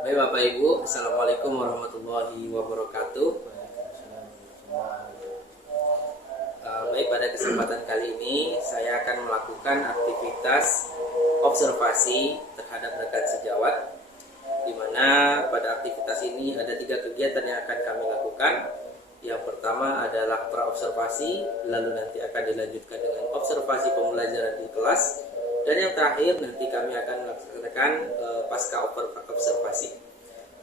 Baik Bapak Ibu, Assalamualaikum warahmatullahi wabarakatuh. Baik, pada kesempatan kali ini saya akan melakukan aktivitas observasi terhadap rekan sejawat, di mana pada aktivitas ini ada 3 kegiatan yang akan kami lakukan. Yang pertama adalah praobservasi, lalu nanti akan dilanjutkan dengan observasi pembelajaran di kelas, dan yang terakhir nanti kami akan melaksanakan pasca observasi.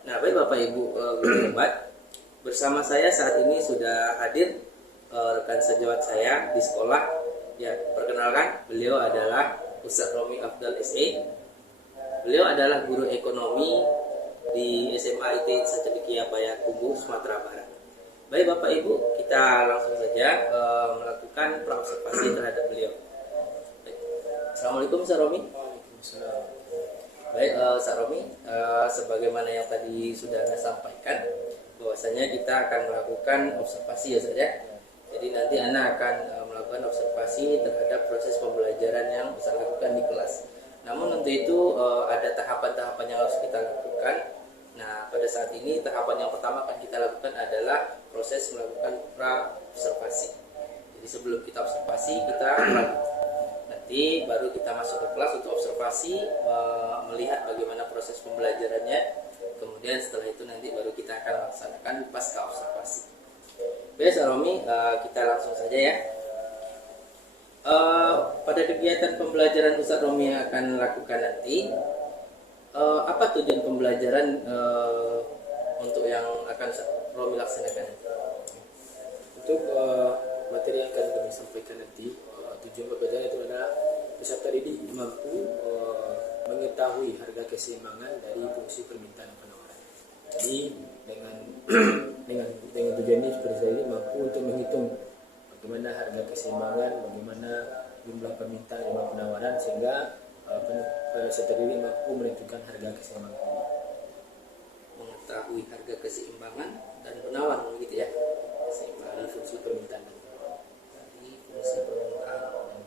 Nah, baik Bapak Ibu guru hebat, bersama saya saat ini sudah hadir rekan sejawat saya di sekolah. Ya, perkenalkan, beliau adalah Ustadz Romi Afdal SE. Beliau adalah guru ekonomi di SMA IT Sancadiki Payakumbuh, Sumatera Barat. Baik Bapak Ibu, kita langsung saja melakukan praobservasi terhadap beliau. Baik. Assalamualaikum Ustaz Romi. Baik Ustaz Romi, sebagaimana yang tadi sudah Anda sampaikan, bahwasanya kita akan melakukan observasi ya saja. Jadi nanti Anda akan melakukan observasi terhadap proses pembelajaran yang bisa lakukan di kelas. Namun untuk itu ada tahapan-tahapan yang harus kita lakukan. Nah, pada saat ini tahapan yang pertama akan kita lakukan adalah proses melakukan pra-observasi. Jadi sebelum kita observasi, kita nanti baru kita masuk ke kelas untuk observasi, melihat bagaimana proses pembelajarannya. Kemudian setelah itu nanti baru kita akan melaksanakan pasca observasi. Baik, Romi, kita langsung saja ya. Pada kegiatan pembelajaran Ustadz Romi yang akan lakukan nanti, apa tujuan pembelajaran untuk yang akan Romi laksanakan? Untuk materi yang akan kami sampaikan nanti, tujuan pembelajaran itu adalah peserta didik mampu mengetahui harga keseimbangan dari fungsi permintaan dan penawaran. Jadi dengan tujuan ini seperti saya ini mampu untuk menghitung bagaimana harga keseimbangan, bagaimana jumlah permintaan dan penawaran, sehingga peserta didik mampu menentukan harga keseimbangan. Mengetahui harga keseimbangan dan penawaran, begitu ya? Dari fungsi permintaan dan penawaran. Dari fungsi permintaan dan penawaran.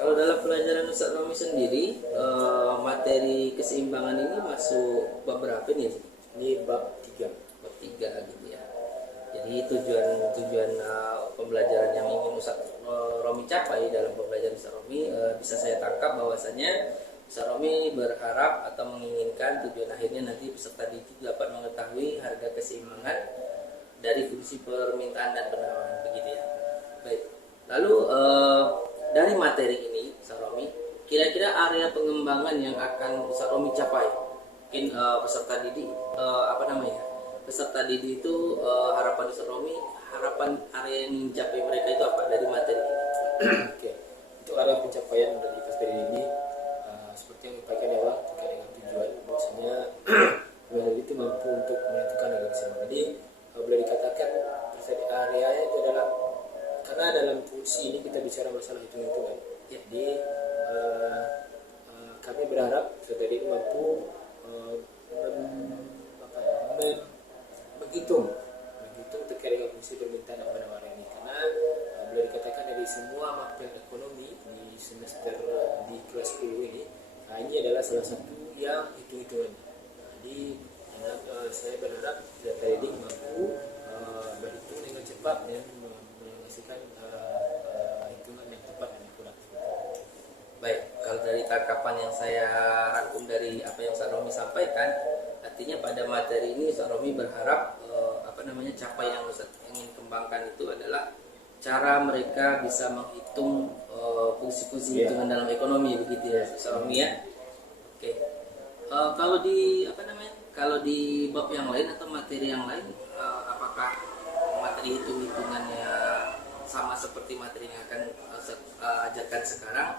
Kalau dalam pelajaran Ustadz Romi sendiri, materi keseimbangan ini masuk bab berapa nih? Ini bab 3. Bab 3 gitu ya. Jadi tujuan pembelajaran yang ingin Ustadz Romi capai dalam pembelajaran Ustadz Romi, bisa saya tangkap bahwasanya Ustadz Romi berharap atau menginginkan tujuan akhirnya nanti peserta didik dapat mengetahui harga keseimbangan dari fungsi permintaan dan penawaran, begitu ya. Baik. Lalu dari materi ini Ustadz Romi, kira-kira area pengembangan yang akan Ustadz Romi capai, mungkin peserta didik peserta didik itu harapan Ustadz Romi, harapan area yang mencapai mereka itu apa dari materi ini? Oke. Untuk area pencapaian dari peserta didik ini, seperti yang dipakai di awal terkait dengan tujuan, bahwasanya peserta itu mampu untuk menentukan harga keseimbangan. Jadi boleh dikatakan peserta area itu adalah, karena dalam fungsi ini kita bicara masalah hitung-hitungan. Jadi kami berharap peserta didik mampu menghitung terkait dengan fungsi permintaan dan penawaran ini, karena boleh dikatakan dari semua materi ekonomi di semester di kelas 10 ini, ini adalah salah satu yang hitung-hitungan. Jadi saya berharap peserta didik mampu berhitung dengan cepat dan menghasilkan hitungan yang tepat dan akurat. Baik, kalau dari tangkapan yang saya rangkum dari apa yang Ustadz Romi sampaikan, artinya pada materi ini Ustadz Romi berharap capai yang Ustadz ingin kembangkan itu adalah cara mereka bisa menghitung fungsi-fungsi hitungan dalam ekonomi, begitu ya Ustadz Romi ya. Oke. Kalau di bab yang lain atau materi yang lain, apakah materi hitung-hitungannya sama seperti materi yang akan ajarkan sekarang,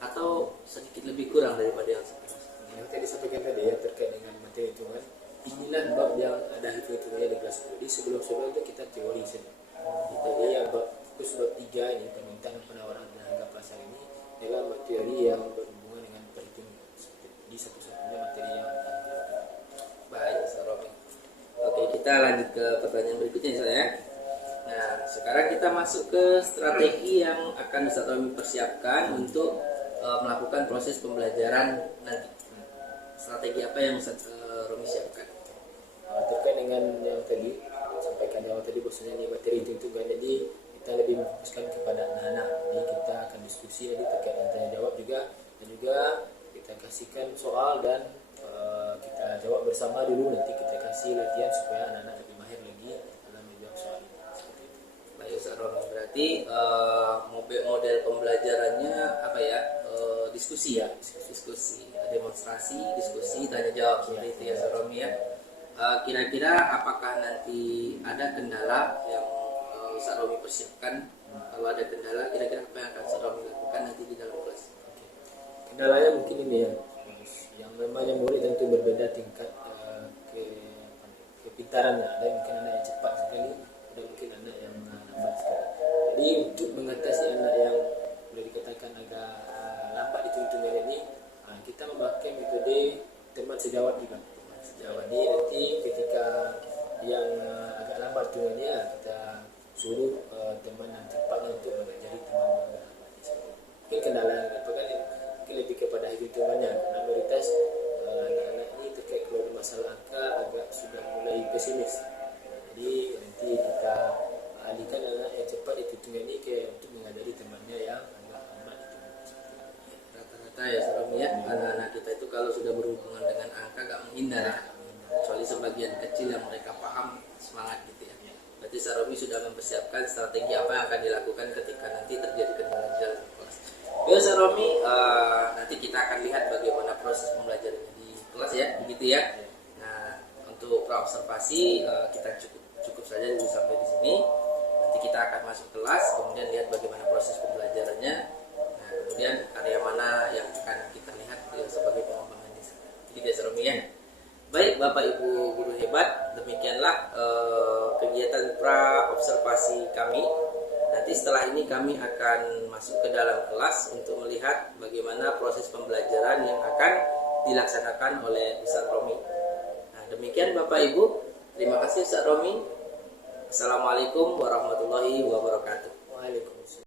atau sedikit lebih kurang daripada yang sekarang? Yang tadi disampaikan tadi ya terkait dengan materi hitungan, inilah bab yang ada hitung-hitungannya di kelas 10. Jadi sebelum itu kita teori saja. Jadi yang bab 3 ini, permintaan penawaran dan harga pasar, ini adalah materi yang berhubungan dengan perhitungan. Di satu-satunya materi yang baik, Romi. Oke, kita lanjut ke pertanyaan berikutnya saya. Nah, sekarang kita masuk ke strategi yang akan Ustaz Romi persiapkan untuk melakukan proses pembelajaran nanti. Strategi apa yang Ustaz Romi siapkan? Terkait dengan yang tadi sampaikan di awal tadi, bahwasanya ini materi hitung-hitungan, jadi kita lebih memfokuskan kepada anak-anak. Jadi kita akan diskusi nanti terkait dengan tanya jawab juga, dan juga kita kasihkan soal dan kita jawab bersama dulu, nanti kita kasih latihan supaya anak-anak lebih mahir lagi dalam menjawab soal ini. Seperti itu. Baik Ustaz Romi, berarti model pembelajarannya apa ya? Diskusi ya, diskusi, demonstrasi, diskusi, tanya jawab seperti itu ya Ustaz Romi ya. Kira-kira apakah nanti ada kendala yang Ustaz Romi persiapkan? Kalau ada kendala, kira-kira apa yang akan Ustaz Romi lakukan nanti di dalam kelas? Kendalanya mungkin ini ya, yang namanya murid tentu berbeda tingkat kepintarannya. Ada yang mungkin anak yang cepat sekali, ada mungkin anak yang lambat sekali. Jadi untuk mengatasi anak yang boleh dikatakan agak lambat hitung-hitungan ini, kita memakai metode teman sejawat juga. Sejawat ini nanti ketika yang agak lambat hitungannya, kita suruh teman yang cepatnya untuk mengajari teman yang agak lambat. Mungkin kendala yang mungkin lebih kepada hitung-hitungannya, karena mayoritas anak-anak ini terkait kalau masalah angka agak sudah mulai pesimis. Jadi nanti kita alihkan anak yang cepat hitung-hitungan ini untuk mengajari temannya yang agak lambat hitungan. Rata-rata ya Ustaz Romi ya, anak-anak kita itu kalau sudah berhubungan dengan angka gak menghindar ya. Kecuali sebagian kecil yang mereka paham, semangat gitu ya. Berarti Ustaz Romi sudah mempersiapkan strategi apa yang akan dilakukan ketika nanti terjadi kendala di dalam kelas. Baik Ustaz Romi, nanti kita akan lihat bagaimana proses pembelajarannya di kelas ya, begitu ya. Nah, untuk praobservasi kita cukup saja dulu sampai di sini. Nanti kita akan masuk kelas, kemudian lihat bagaimana proses pembelajarannya. Nah, kemudian area mana yang akan kita lihat sebagai pengembangan di sana. Begitu ya Ustaz Romi ya. Baik Bapak Ibu guru hebat, demikianlah kegiatan pra-observasi kami. Nanti setelah ini kami akan masuk ke dalam kelas untuk melihat bagaimana proses pembelajaran yang akan dilaksanakan oleh Ustaz Romi. Nah, demikian Bapak Ibu, terima kasih Ustaz Romi. Assalamualaikum warahmatullahi wabarakatuh. Waalaikumsalam.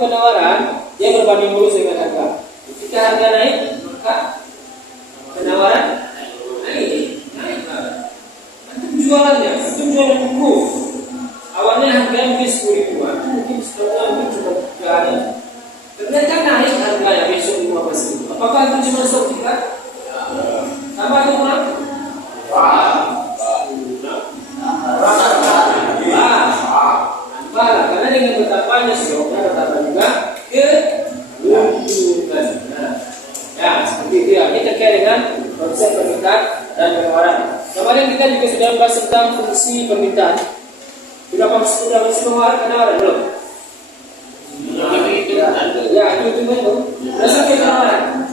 Penawaran dia berbanding lurus dengan harga. Ketika harga naik, maka jualannya itu jualan buku. Awalnya harganya mungkin 10 ribuan, mungkin setelahnya mungkin cuma 3 hari. Ternyata naik harganya besok 15 ribu. Apakah itu cuma stok kita? Sama itu orang? Karena dengan betapanya stoknya betapa juga keuntungan. Ya, seperti itu ya. Ini terkait dengan konsep permintaan dan penawaran. Kemarin kita juga sudah membahas tentang fungsi permintaan. Sudah fungsi penawaran belum? Ya, itu itu. Sudah sampai penawaran.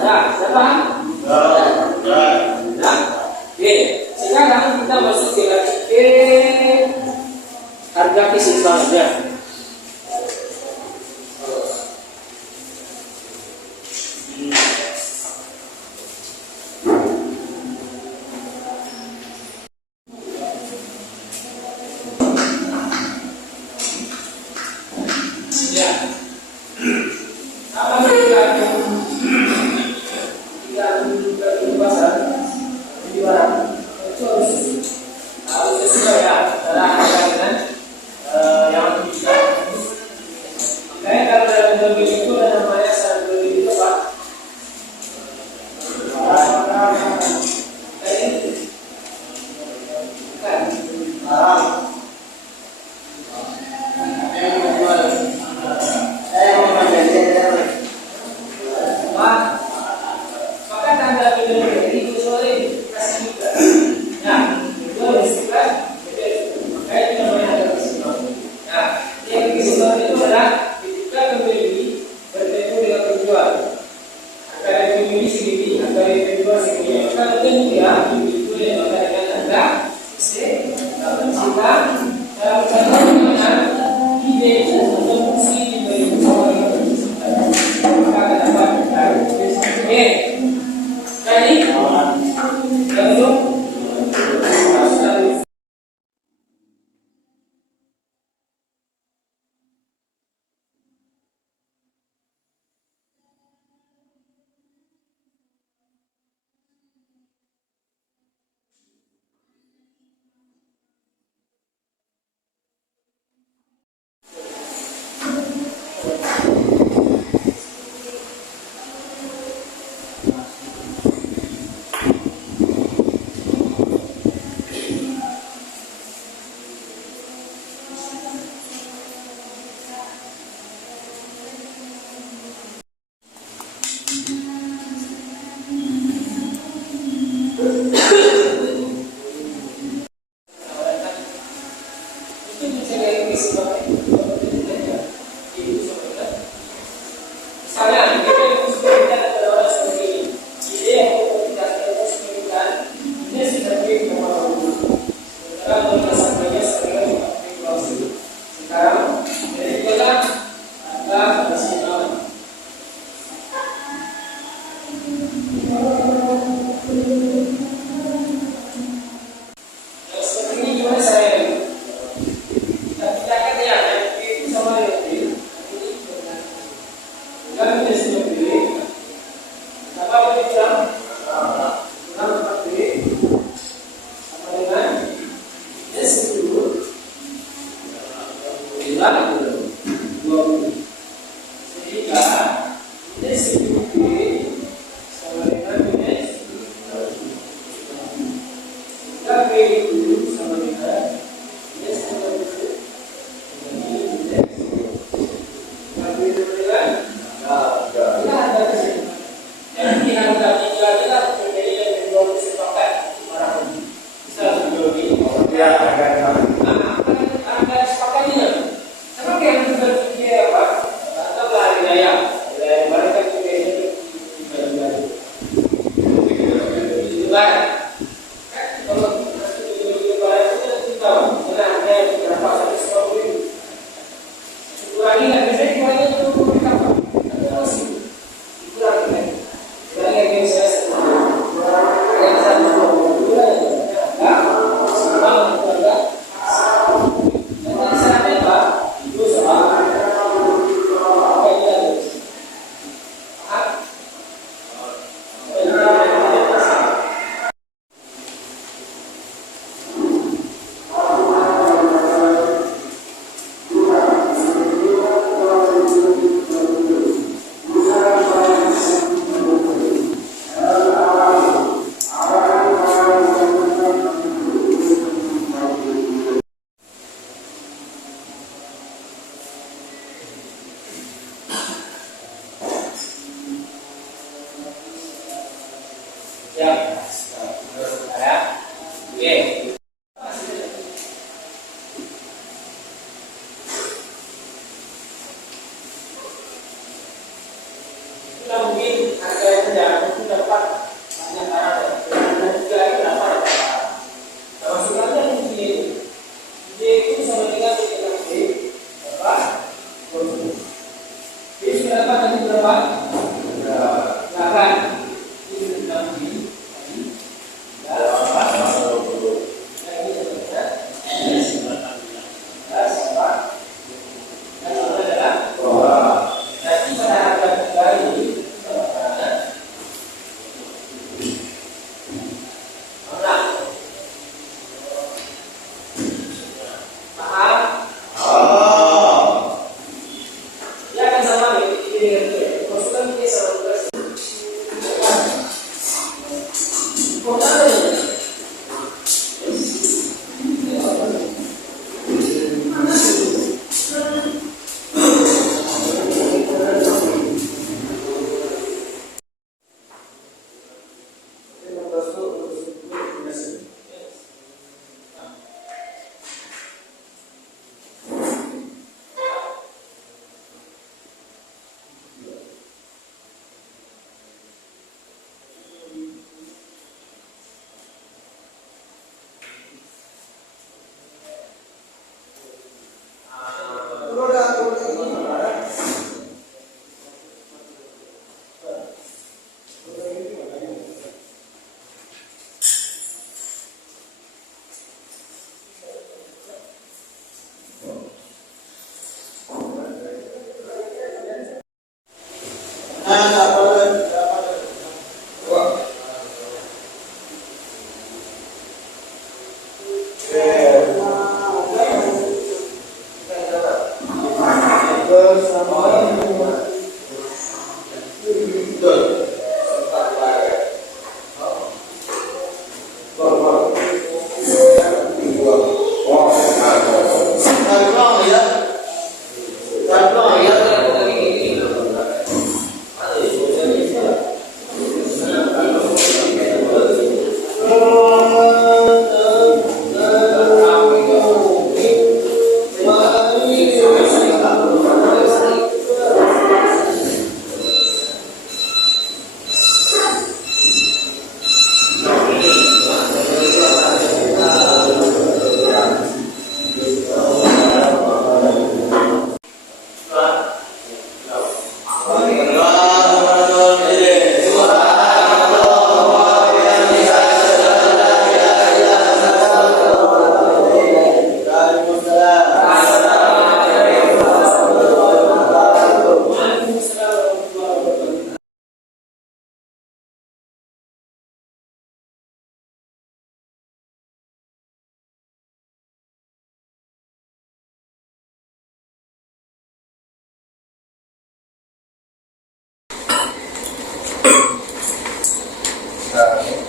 Nah, sudah paham? Nah, oke. Sekarang kita masuk ke harga keseimbangannya. Ya. Apa di pasar di barang itu harus sesuai ya dalam harga dengan yang kita. Makanya kalau dalam jual itu ada namanya jual itu Pak.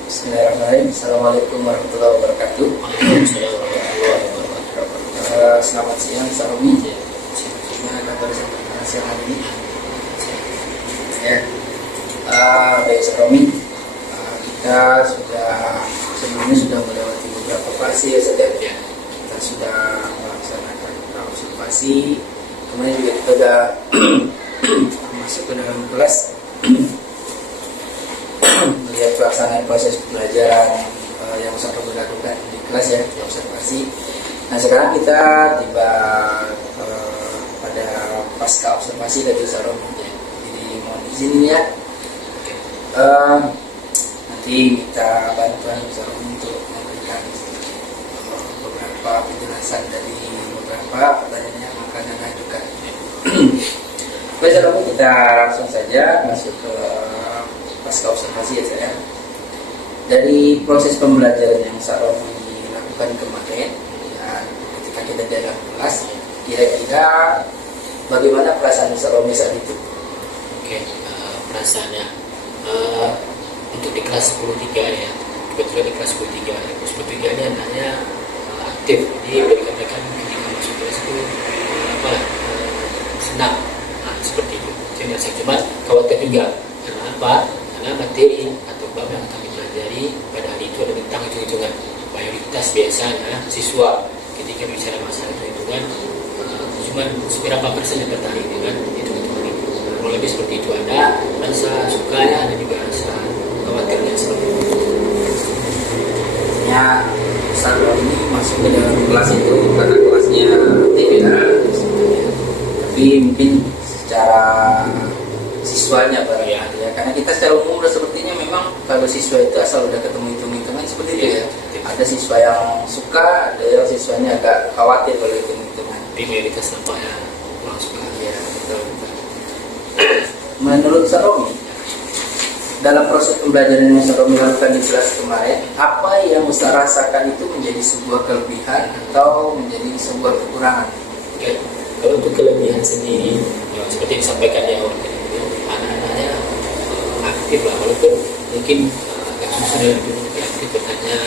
Bismillahirrahmanirrahim. Assalamualaikum warahmatullahi wabarakatuh. Selamat siang, Saromi. Gimana kabar siang hari ini? Ya, baik Saromi. Kita sebelumnya sudah melewati beberapa fase ya, setiap kita sudah melaksanakan observasi. Kemudian juga kita sudah masuk ke dalam kelas. Melihat pelaksanaan proses pembelajaran yang sudah dilakukan di kelas ya, di observasi. Nah sekarang kita tiba pada pasca observasi dari Saromi ya. Jadi mohon izin ya, nanti minta bantuan Saromi untuk memberikan beberapa penjelasan dari beberapa pertanyaan yang akan Anda ajukan. Baik Saromi, kita langsung saja masuk ke pasca observasi ya saya. Dari proses pembelajaran yang Saromi lakukan kemarin ya, ketika kita di dalam kelas, kira-kira bagaimana perasaan Saromi saat itu? Oke, perasaannya untuk di kelas 10.3 ya, kebetulan di kelas 10.3 ini anaknya aktif, jadi boleh dikatakan ketika masuk kelas itu senang, seperti itu. Jadi saya cuma khawatir juga karena apa? Karena materi atau bab yang kami pelajari pada hari itu ada tentang hitung-hitungan. Mayoritas biasanya siswa ketika bicara masalah hitung-hitungan cuma seberapa persen yang tertarik dengan hitung-hitungan itu. Kalau lebih seperti itu, ada rasa sukanya, ada juga rasa khawatirnya seperti itu. Ya, Saromi masuk ke dalam kelas itu karena kelasnya tidak, tapi mungkin secara siswanya barangkali ya, karena kita secara umum udah sepertinya memang kalau siswa itu asal udah ketemu hitung-hitungan seperti itu ya. Ada siswa yang suka, ada yang siswanya agak khawatir kalau hitung-hitungan. Tapi mayoritas nampaknya kurang suka. Ya, betul. Menurut Saromi, dalam proses pembelajaran yang Saromi lakukan di kelas kemarin, apa yang Ustaz rasakan itu menjadi sebuah kelebihan atau menjadi sebuah kekurangan? Oke, kalau untuk kelebihan sendiri, ya, seperti yang disampaikan di awal tadi, anak-anaknya aktif lah, walaupun mungkin agak susah dalam dulu aktif bertanya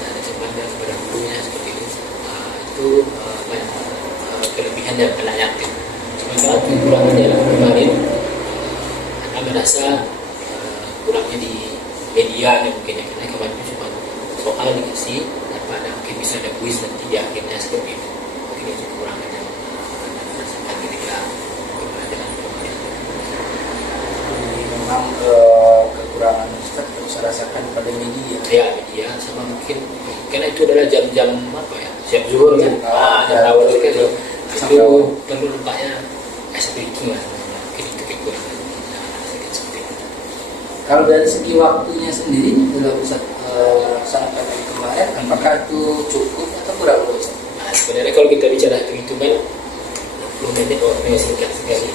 dan cepat kepada gurunya seperti itu. Itu kelebihan dari anak aktif. Sementara kekurangannya adalah kemarin anak merasa kurangnya di medianya mungkin ya, karena kemarin itu cuma soal dikasih tanpa ada mungkin bisa ada kuis nanti di akhirnya seperti itu. Mungkin itu kekurangannya rasakan ketika pembelajaran kemarin. Memang kekurangan Ustaz saya rasakan pada media. Ya, media sama mungkin karena itu adalah jam-jam apa ya, siap zuhur kan, jam awal itu perlu nampaknya satu itu lah, mungkin itu kekurangan. Kalau dari segi waktunya sendiri, sudah Ustaz laksanakan dari kemarin, apakah itu cukup atau kurang Ustaz? Nah, sebenarnya kalau kita bicara hitung-hitungan 60 menit waktunya singkat sekali.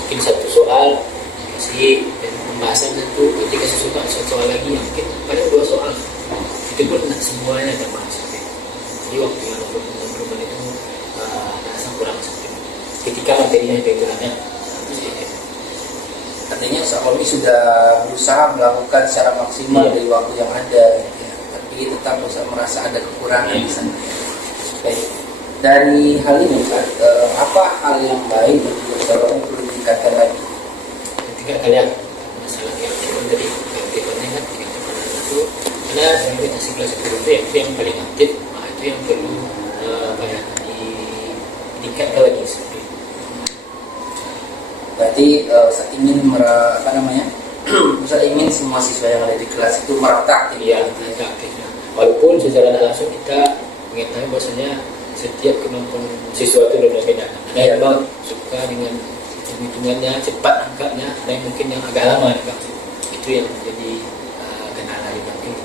Mungkin satu soal kasih pembahasan satu, nanti kasih soal lagi, mungkin paling 2 soal. Itu pun tidak semuanya ada masuk. Jadi waktu yang 60 menit itu rasa kurang seperti itu. ketika materinya itu ada. Artinya Saromi sudah berusaha melakukan secara maksimal dari waktu yang ada, gitu ya. Tapi tetap merasa ada kekurangan di sana. Baik. Dari hal ini Pak, apa hal yang baik dan juga Saromi perlu ditingkatkan lagi? Ketika kalian masalah yang dari tipenya kan itu karena orientasi kelas 10 itu yang paling aktif, itu yang perlu ditingkatkan lagi seperti itu. Berarti saya ingin saya ingin semua siswa yang ada di kelas itu merata aktif. Iya, aktifnya. Walaupun secara tidak langsung kita mengetahui bahwasanya setiap kemampuan siswa itu berbeda. Ada yang memang suka dengan hitungannya cepat angkanya, ada yang mungkin yang agak lama agak. Itu yang menjadi kendala di banting.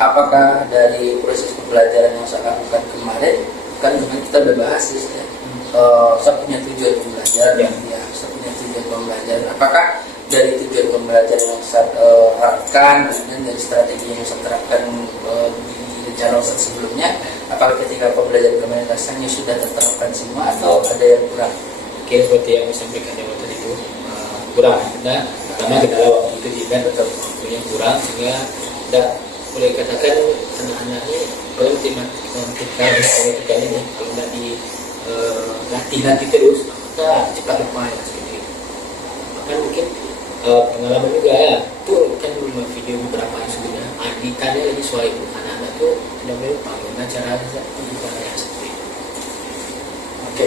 Apakah dari proses pembelajaran yang saya lakukan kemarin, kan memang kita udah bahas ya, saya punya tujuan pembelajaran, ya, saya punya tujuan pembelajaran. Apakah dari tujuan pembelajaran yang saya harapkan, kemudian dari strategi yang saya terapkan di rencana Ustaz sebelumnya, apakah ketika pembelajaran kemarin rasanya sudah terterapkan semua atau ada yang kurang? Oke, seperti yang disampaikan yang waktu itu kurang. Nah, karena kendala waktu itu juga tetap yang kurang sehingga tidak boleh katakan anak-anak ini kalau kita ini kalau tidak dilatih nanti terus maka cepat lupa ya seperti itu. Maka mungkin pengalaman juga ya itu kan video beberapa yang sebelumnya ditanya lagi soal itu anak-anak tuh tidak lupa gimana cara ya seperti itu. Oke.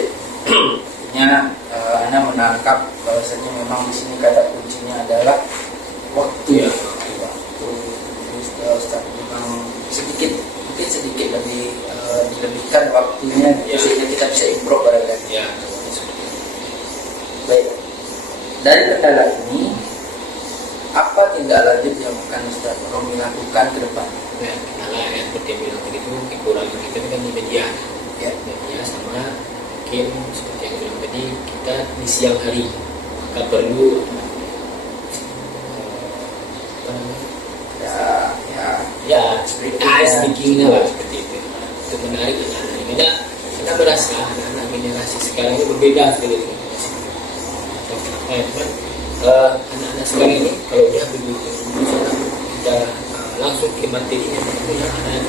Anda menangkap bahwasanya memang di sini kata kuncinya adalah waktu. Ya. Ustaz memang mungkin sedikit lebih dilebihkan waktunya, sehingga kita bisa improve barangkali. Ya. Baik. Dari kendala ini, apa tindak lanjut yang akan Ustaz Romi lakukan ke depan? Ya, kendala yang seperti yang bilang tadi itu kekurangan kita kan di media, Ya. media sama mungkin seperti yang bilang tadi kita di siang hari maka perlu speaking lah seperti itu untuk menarik anak-anak. Kita merasa anak-anak generasi sekarang ini berbeda sekali dengan generasi kenapa ya teman, anak-anak sekarang ini kalau dia begitu kita langsung ke materinya yang anak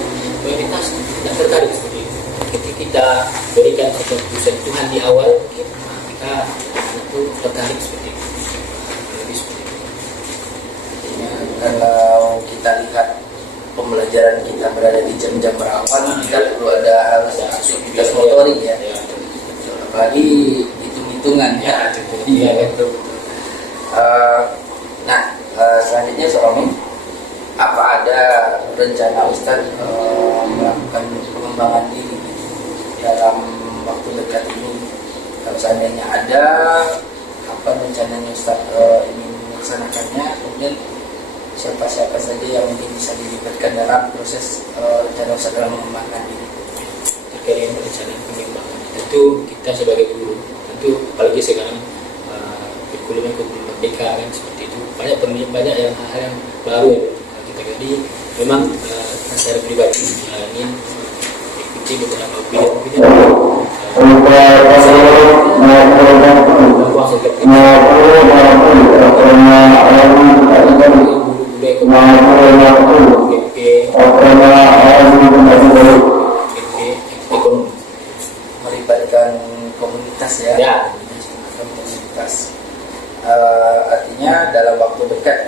prioritas tidak tertarik seperti itu. Ketika kita berikan sentuhan di awal mungkin kita anak itu tertarik seperti itu. Kalau kita lihat pembelajaran kita berada di jam-jam berawal, kita perlu ada harus aktivitas motorik ya, apalagi hitung-hitungan ya. Iya betul. Selanjutnya Saromi, apa ada rencana Ustaz melakukan pengembangan diri dalam waktu dekat ini? Kalau seandainya ada, apa rencananya Ustaz ingin melaksanakannya? Kemudian siapa-siapa saja yang mungkin bisa dilibatkan dalam proses rencana Ustaz dalam mengembangkan diri? Terkait dengan rencana pengembangan itu kita sebagai guru tentu apalagi sekarang kurikulum merdeka kan seperti itu banyak yang hal yang baru ya kita jadi memang secara pribadi ingin ikuti beberapa bidang melibatkan komunitas ya. Komunitas artinya dalam waktu dekat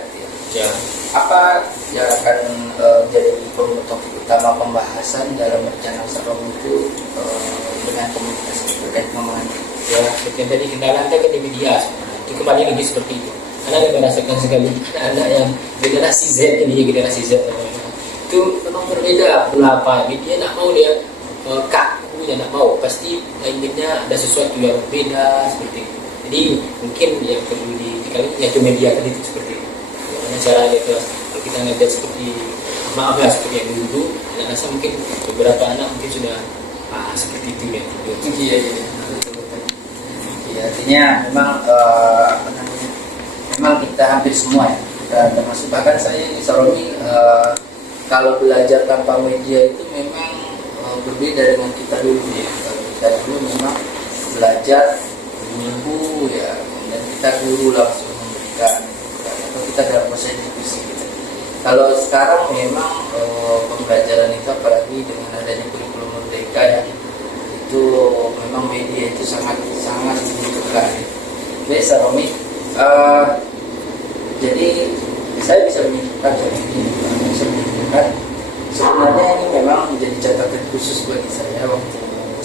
ya. Apa yang akan jadi topik utama pembahasan dalam rencana Saromi itu dengan komunitas terkait pengembangan? Ya, seperti yang tadi kendala ada kan di media itu kembali lagi seperti itu karena saya merasakan sekali anak yang generasi Z ini generasi Z itu memang berbeda pula apa dia nak mau dia kakunya nak mau pasti inginnya ada sesuatu yang berbeda seperti itu. Jadi mungkin yang perlu dikali nyatu media tadi itu seperti itu bagaimana cara itu kalau kita ngelihat seperti maaf ya seperti yang dulu anak rasa mungkin beberapa anak mungkin sudah seperti itu ya. Iya. Artinya memang memang kita hampir semua ya, kita termasuk bahkan saya di Saromi kalau belajar tanpa media itu memang berbeda dengan kita dulu ya. Kalau kita dulu memang belajar minggu ya, kemudian kita guru langsung memberikan atau kita dalam proses diskusi gitu. Kalau sekarang memang pembelajaran itu apalagi dengan adanya kurikulum merdeka ya, itu memang media itu sangat dibutuhkan. Jadi Romi, jadi saya bisa menunjukkan sebenarnya ini memang menjadi catatan khusus bagi saya waktu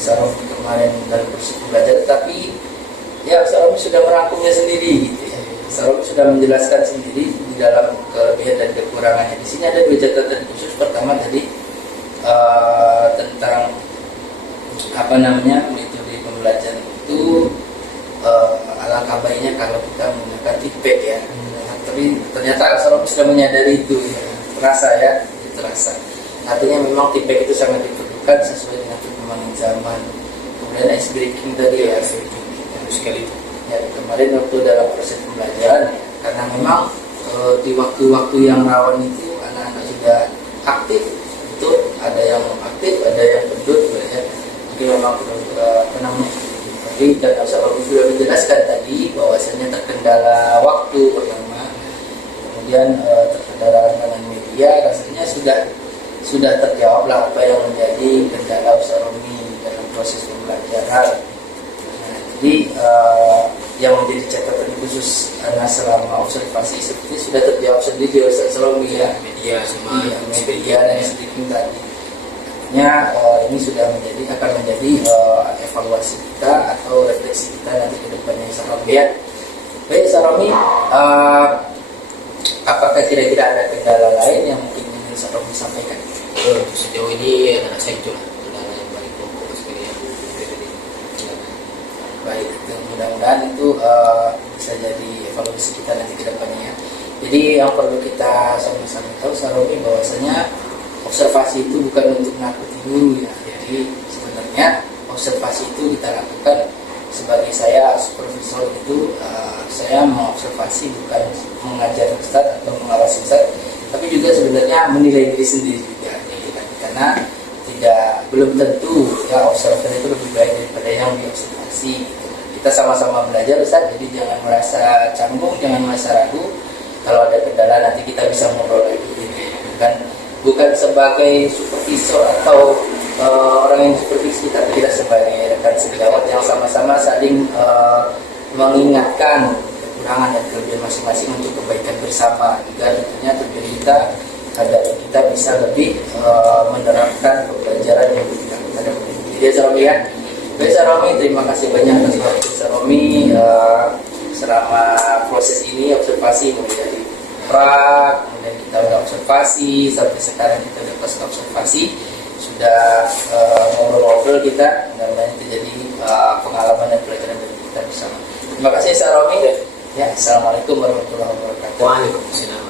Romi kemarin dalam proses pembelajaran, tapi ya Romi sudah merangkumnya sendiri gitu ya. Romi sudah menjelaskan sendiri di dalam kelebihan dan kekurangannya. Di sini ada 2 catatan khusus. Pertama tadi tentang metode pembelajaran itu alangkah baiknya kalau kita menggunakan feedback ya. Tapi ternyata Romi sudah menyadari itu ya. Terasa. Artinya memang feedback itu sangat diperlukan sesuai dengan perkembangan zaman. Kemudian ice breaking tadi ya, Bagus sekali itu. ya kemarin waktu dalam proses pembelajaran ya, karena memang di waktu-waktu yang rawan itu anak-anak sudah aktif, betul, ada yang aktif, ada yang pedut ya. Mungkin memang jadi dan Romi sudah menjelaskan tadi bahwasanya terkendala waktu pertama, kemudian terkendala dengan media, rasanya sudah terjawab lah apa yang menjadi kendala Romi dalam proses pembelajaran. Jadi yang menjadi catatan khusus selama observasi seperti sudah terjawab sendiri oleh Romi ya, Media sama media dan sedikit tadi. Artinya ini sudah akan menjadi evaluasi kita atau refleksi kita nanti ke depannya Romi ya. Baik Romi, apakah kira-kira ada kendala lain yang mungkin ingin Romi sampaikan? Sejauh ini anak saya itu kendala yang paling pokok sekali yang Baik, mudah-mudahan itu bisa jadi evaluasi kita nanti ke depannya. Jadi yang perlu kita sama-sama tahu Romi bahwasanya observasi itu bukan untuk nakuti guru ya. Jadi sebenarnya observasi itu kita lakukan sebagai saya supervisor itu saya mengobservasi bukan mengajar Ustaz atau mengawasi Ustaz, tapi juga sebenarnya menilai diri sendiri juga. Karena belum tentu ya observer itu lebih baik daripada yang diobservasi. Kita sama-sama belajar Ustaz, jadi jangan merasa canggung, jangan merasa ragu. Kalau ada kendala nanti kita bisa ngobrol lagi. Bukan sebagai supervisor atau orang yang supervisi, tapi kita sebagai rekan sejawat yang sama-sama saling mengingatkan kekurangan dan kelebihan masing-masing untuk kebaikan bersama. Juga tentunya tujuan kita agar kita bisa lebih menerapkan pembelajaran yang kita dapat. Jadi Romi ya. Baik Romi, terima kasih banyak atas waktu Romi selama proses ini observasi menjadi kemudian kita udah observasi sampai sekarang kita udah pas observasi, sudah ngobrol-ngobrol kita, mudah-mudahan itu jadi pengalaman dan pelajaran bagi kita bersama. Terima kasih Romi. Ya, assalamualaikum warahmatullahi wabarakatuh. Waalaikumsalam.